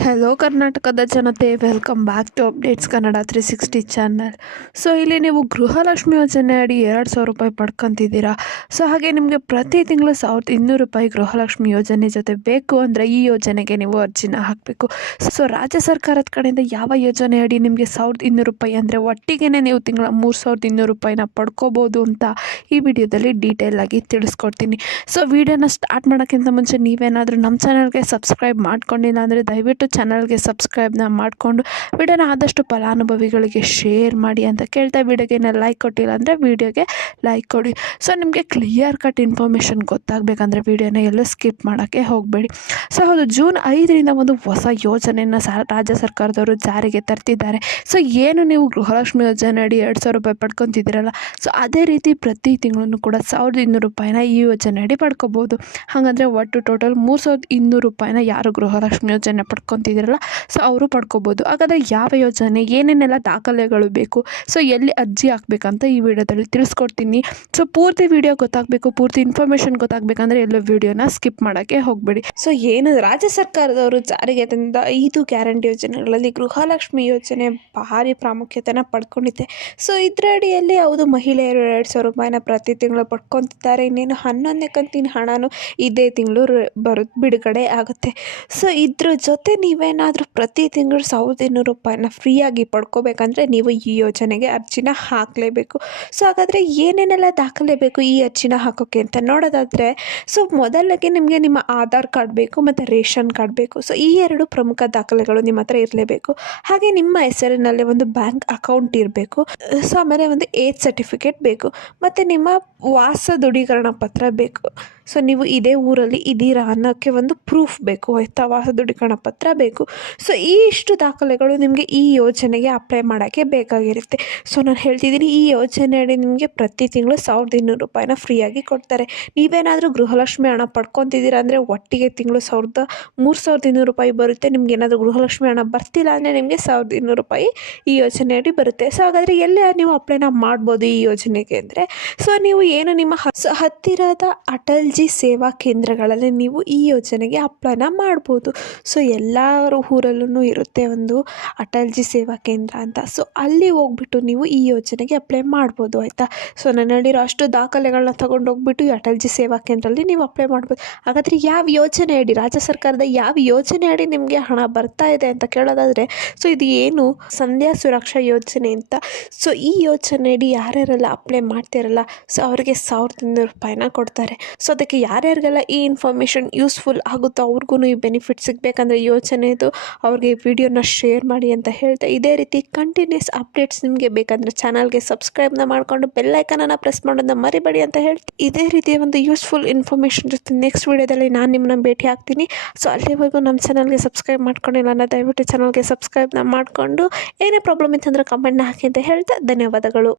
Hello ಕರ್ನಾಟಕದ ಜನತೆ welcome back to updates Kannada three sixty channel so ಇಲ್ಲಿ ನೀವು ಗೃಹಲಕ್ಷ್ಮಿ ಯೋಜನೆ ಅಡಿ ಎರಡು ಸಾವಿರ ರೂಪಾಯಿ ಪಡ್ಕೊತಿದ್ದೀರಾ? ಸೊ ಹಾಗೆ ನಿಮಗೆ ಪ್ರತಿ ತಿಂಗಳು ಸಾವಿರದ ಇನ್ನೂರು ರೂಪಾಯಿ ಗೃಹಲಕ್ಷ್ಮಿ ಯೋಜನೆ ಜೊತೆ ಬೇಕು ಅಂದರೆ ಈ ಯೋಜನೆಗೆ ನೀವು ಅರ್ಜಿನ ಹಾಕಬೇಕು. ಸೊ ರಾಜ್ಯ ಸರ್ಕಾರದ ಕಡೆಯಿಂದ ಯಾವ ಯೋಜನೆ ಅಡಿ ನಿಮಗೆ ಸಾವಿರದ ಇನ್ನೂರು ರೂಪಾಯಿ ಅಂದರೆ ಒಟ್ಟಿಗೆ ನೀವು ತಿಂಗಳ ಮೂರು ಸಾವಿರದ ಇನ್ನೂರು ರೂಪಾಯಿನ ಪಡ್ಕೋಬೋದು ಅಂತ ಈ ವಿಡಿಯೋದಲ್ಲಿ ಡೀಟೇಲ್ ಆಗಿ ತಿಳಿಸ್ಕೊಡ್ತೀನಿ. ಸೊ ವಿಡಿಯೋನ ಸ್ಟಾರ್ಟ್ ಮಾಡೋಕ್ಕಿಂತ ಮುಂಚೆ ನೀವೇನಾದರೂ ನಮ್ಮ ಚಾನಲ್ಗೆ ಸಬ್ಸ್ಕ್ರೈಬ್ ಮಾಡ್ಕೊಂಡಿಲ್ಲ ಅಂದರೆ ದಯವಿಟ್ಟು ಚಾನಲ್ಗೆ ಸಬ್ಸ್ಕ್ರೈಬ್ನ ಮಾಡಿಕೊಂಡು ವಿಡಿಯೋನ ಆದಷ್ಟು ಫಲಾನುಭವಿಗಳಿಗೆ ಶೇರ್ ಮಾಡಿ ಅಂತ ಕೇಳ್ತಾ ವಿಡಿಯೋಗೆ ಲೈಕ್ ಕೊಟ್ಟಿಲ್ಲ ಅಂದರೆ ವಿಡಿಯೋಗೆ ಲೈಕ್ ಕೊಡಿ. ಸೊ ನಿಮಗೆ ಕ್ಲಿಯರ್ ಕಟ್ ಇನ್ಫಾರ್ಮೇಷನ್ ಗೊತ್ತಾಗಬೇಕಂದ್ರೆ ವಿಡಿಯೋನ ಎಲ್ಲೂ ಸ್ಕಿಪ್ ಮಾಡೋಕ್ಕೆ ಹೋಗಬೇಡಿ. ಸೊ ಹೌದು ಜೂನ್ ಐದರಿಂದ ಒಂದು ಹೊಸ ಯೋಜನೆಯನ್ನು ಸಹ ರಾಜ್ಯ ಸರ್ಕಾರದವರು ಜಾರಿಗೆ ತರ್ತಿದ್ದಾರೆ. ಸೊ ಏನು ನೀವು ಗೃಹಲಕ್ಷ್ಮಿ ಯೋಜನೆ ಅಡಿ ಎರಡು ಸಾವಿರ ರೂಪಾಯಿ ಪಡ್ಕೊತಿದ್ದೀರಲ್ಲ ಸೊ ಅದೇ ರೀತಿ ಪ್ರತಿ ತಿಂಗಳು ಕೂಡ ಸಾವಿರದ ಇನ್ನೂರು ರೂಪಾಯಿನ ಈ ಯೋಜನೆ ಅಡಿ ಪಡ್ಕೋಬೋದು. ಹಾಗಂದರೆ ಒಟ್ಟು ಟೋಟಲ್ ಮೂರು ಸಾವಿರದ ಇನ್ನೂರು ರೂಪಾಯಿನ ಯಾರು ಗೃಹಲಕ್ಷ್ಮಿ ಯೋಜನೆ ಪಡ್ಕೊತಿದ್ದೀರಲ್ಲ ಸೊ ಅವರು ಪಡ್ಕೋಬೋದು. ಹಾಗಾದರೆ ಯಾವ ಯೋಜನೆ, ಏನೇನೆಲ್ಲ ದಾಖಲೆಗಳು ಬೇಕು? ಸೊ ಎಲ್ಲಿ ಅರ್ಜಿ ಹಾಕಬೇಕಂತ ಈ ವಿಡಿಯೋದಲ್ಲಿ ತಿಳಿಸ್ಕೊಡ್ತೀನಿ. ಸೊ ಪೂರ್ತಿ ವಿಡಿಯೋ ಗೊತ್ತಾಗಬೇಕು, ಪೂರ್ತಿ ಇನ್ಫಾರ್ಮೇಷನ್ ಗೊತ್ತಾಗಬೇಕಂದ್ರೆ ಎಲ್ಲೋ ವಿಡಿಯೋನ ಸ್ಕಿಪ್ ಮಾಡೋಕ್ಕೆ ಹೋಗಬೇಡಿ. ಸೊ ಏನು ರಾಜ್ಯ ಸರ್ಕಾರದವರು ಜಾರಿಗೆ ತಂದ ಐದು ಗ್ಯಾರಂಟಿ ಯೋಜನೆಗಳಲ್ಲಿ ಗೃಹಲಕ್ಷ್ಮಿ ಯೋಜನೆ ಭಾರಿ ಪ್ರಾಮುಖ್ಯತೆನ ಪಡ್ಕೊಂಡಿದೆ. ಸೊ ಇದರ ಅಡಿಯಲ್ಲಿ ಹೌದು, ಮಹಿಳೆಯರು ಎರಡು ಸಾವಿರ ರೂಪಾಯಿನ ಪ್ರತಿ ತಿಂಗಳು ಪಡ್ಕೊತಿದ್ದಾರೆ. ಇನ್ನೇನು ಹನ್ನೊಂದನೇ ಕಂತಿನ ಹಣನೂ ಇದೇ ತಿಂಗಳು ಬರು ಬಿಡುಗಡೆ ಆಗುತ್ತೆ. ಸೊ ಇದ್ರ ಜೊತೆ ನೀವೇನಾದರೂ ಪ್ರತಿ ತಿಂಗಳು ಸಾವಿರದ ಇನ್ನೂರು ರೂಪಾಯಿನ ಫ್ರೀಯಾಗಿ ಪಡ್ಕೋಬೇಕಂದ್ರೆ ನೀವು ಈ ಯೋಜನೆಗೆ ಅರ್ಜಿನ ಹಾಕಲೇಬೇಕು. ಸೊ ಹಾಗಾದರೆ ಏನೇನೆಲ್ಲ ದಾಖಲೆ ಬೇಕು ಈ ಅರ್ಜಿನ ಹಾಕೋಕ್ಕೆ ಅಂತ ನೋಡೋದಾದರೆ, ಸೊ ಮೊದಲಿಗೆ ನಿಮಗೆ ನಿಮ್ಮ ಆಧಾರ್ ಕಾರ್ಡ್ ಬೇಕು ಮತ್ತು ರೇಷನ್ ಕಾರ್ಡ್ ಬೇಕು. ಸೊ ಈ ಎರಡು ಪ್ರಮುಖ ದಾಖಲೆಗಳು ನಿಮ್ಮ ಹತ್ರ ಇರಲೇಬೇಕು. ಹಾಗೆ ನಿಮ್ಮ ಹೆಸರಿನಲ್ಲಿ ಒಂದು ಬ್ಯಾಂಕ್ ಅಕೌಂಟ್ ಇರಬೇಕು. ಸೊ ಆಮೇಲೆ ಒಂದು ಏಜ್ ಸರ್ಟಿಫಿಕೇಟ್ ಬೇಕು. ಮತ್ತು ನಿಮ್ಮ ವಾಸ ದೃಢೀಕರಣ ಪತ್ರ ಬೇಕು. ಸೊ ನೀವು ಇದೇ ಊರಲ್ಲಿ ಇದ್ದೀರಾ ಅನ್ನೋಕ್ಕೆ ಒಂದು ಪ್ರೂಫ್ ಬೇಕು. ಆಯಿತಾ ವಾಸ ದೃಢೀಕರಣ ಪತ್ರ ಬೇಕು. ಸೊ ಈ ಇಷ್ಟು ದಾಖಲೆಗಳು ನಿಮಗೆ ಈ ಯೋಜನೆಗೆ ಅಪ್ಲೈ ಮಾಡೋಕ್ಕೆ ಬೇಕಾಗಿರುತ್ತೆ. ಸೊ ನಾನು ಹೇಳ್ತಿದ್ದೀನಿ, ಈ ಯೋಜನೆಯಡಿ ನಿಮಗೆ ಪ್ರತಿ ತಿಂಗಳು ಸಾವಿರದ ಇನ್ನೂರು ರೂಪಾಯಿನ ಫ್ರೀಯಾಗಿ ಕೊಡ್ತಾರೆ. ನೀವೇನಾದರೂ ಗೃಹಲಕ್ಷ್ಮಿ ಹಣ ಪಡ್ಕೊತಿದ್ದೀರಾ ಅಂದರೆ ಒಟ್ಟಿಗೆ ತಿಂಗಳು ಸಾವಿರದ ಮೂರು ಸಾವಿರದ ಇನ್ನೂರು ರೂಪಾಯಿ ಬರುತ್ತೆ. ನಿಮ್ಗೆ ಏನಾದರೂ ಗೃಹಲಕ್ಷ್ಮಿ ಹಣ ಬರ್ತಿಲ್ಲ ಅಂದರೆ ನಿಮಗೆ ಸಾವಿರದ ಇನ್ನೂರು ರೂಪಾಯಿ ಈ ಯೋಜನೆಯಡಿ ಬರುತ್ತೆ. ಸೊ ಹಾಗಾದರೆ ಎಲ್ಲೇ ನೀವು ಅಪ್ಲೈನ ಮಾಡ್ಬೋದು ಈ ಯೋಜನೆಗೆ ಅಂದರೆ? ಸೊ ನೀವು ಏನು ನಿಮ್ಮ ಹತ್ತಿರದ ಅಟಲ್ ಜಿ ಸೇವಾ ಕೇಂದ್ರಗಳಲ್ಲಿ ನೀವು ಈ ಯೋಜನೆಗೆ ಅಪ್ಲೈನ ಮಾಡ್ಬೋದು. ಸೊ, ಎಲ್ಲರ ಊರಲ್ಲೂ ಇರುತ್ತೆ ಒಂದು ಅಟಲ್ಜಿ ಸೇವಾ ಕೇಂದ್ರ ಅಂತ. ಸೊ, ಅಲ್ಲಿ ಹೋಗ್ಬಿಟ್ಟು ನೀವು ಈ ಯೋಜನೆಗೆ ಅಪ್ಲೈ ಮಾಡ್ಬೋದು, ಆಯಿತಾ? ಸೊ, ನಾನು ಹೇಳಿರೋ ಅಷ್ಟು ದಾಖಲೆಗಳನ್ನ ತೊಗೊಂಡೋಗ್ಬಿಟ್ಟು ಈ ಅಟಲ್ಜಿ ಸೇವಾ ಕೇಂದ್ರದಲ್ಲಿ ನೀವು ಅಪ್ಲೈ ಮಾಡ್ಬೋದು. ಹಾಗಾದರೆ ಯಾವ ಯೋಜನೆ ಅಡಿ, ರಾಜ್ಯ ಸರ್ಕಾರದ ಯಾವ ಯೋಜನೆ ಅಡಿ ನಿಮಗೆ ಹಣ ಬರ್ತಾ ಇದೆ ಅಂತ ಕೇಳೋದಾದರೆ, ಸೊ, ಇದು ಏನು ಸಂಧ್ಯಾ ಸುರಕ್ಷಾ ಯೋಜನೆ ಅಂತ. ಸೊ, ಈ ಯೋಜನೆ ಅಡಿ ಯಾರ್ಯಾರೆಲ್ಲ ಅಪ್ಲೈ ಮಾಡ್ತಿರಲ್ಲ, ಸೊ, ಅವರಿಗೆ ಸಾವಿರದ ಇನ್ನೂರು ರೂಪಾಯಿನ ಕೊಡ್ತಾರೆ. ಸೊ ಅದಕ್ಕೆ ಯಾರ್ಯಾರಿಗೆಲ್ಲ ಈ ಇನ್ಫಾರ್ಮೇಷನ್ ಯೂಸ್ಫುಲ್ ಆಗುತ್ತೋ ಅವ್ರಿಗೂ ಈ ಬೆನಿಫಿಟ್ ಸಿಗಬೇಕಂದ್ರೆ ಯೋಜನೆದು ಅವ್ರಿಗೆ ವಿಡಿಯೋನ ಶೇರ್ ಮಾಡಿ ಅಂತ ಹೇಳ್ತಾ ಇದೇ ರೀತಿ ಕಂಟಿನ್ಯೂಸ್ ಅಪ್ಡೇಟ್ಸ್ ನಿಮಗೆ ಬೇಕಂದರೆ ಚಾನಲ್ಗೆ ಸಬ್ಸ್ಕ್ರೈಬ್ನ ಮಾಡಿಕೊಂಡು ಬೆಲ್ಲೈಕನನ್ನು ಪ್ರೆಸ್ ಮಾಡೋದನ್ನ ಮರಿಬೇಡಿ ಅಂತ ಹೇಳ್ತೀನಿ ಇದೇ ರೀತಿಯ ಒಂದು ಯೂಸ್ಫುಲ್ ಇನ್ಫಾರ್ಮೇಷನ್ ಜೊತೆ ನೆಕ್ಸ್ಟ್ ವಿಡಿಯೋದಲ್ಲಿ ನಾನು ನಿಮ್ಮನ್ನ ಭೇಟಿ ಆಗ್ತೀನಿ. ಸೊ ಅಲ್ಲಿವರೆಗೂ ನಮ್ಮ ಚಾನಲ್ಗೆ ಸಬ್ಸ್ಕ್ರೈಬ್ ಮಾಡ್ಕೊಂಡಿಲ್ಲ ನಾನು ದಯವಿಟ್ಟು ಚಾನಲ್ಗೆ ಸಬ್ಸ್ಕ್ರೈಬ್ನ ಮಾಡಿಕೊಂಡು ಏನೇ ಪ್ರಾಬ್ಲಮ್ ಇತ್ತಂದ್ರೆ ಕಮೆಂಟ್ನ ಹಾಕಿ ಅಂತ ಹೇಳ್ತಾ ಧನ್ಯವಾದಗಳು.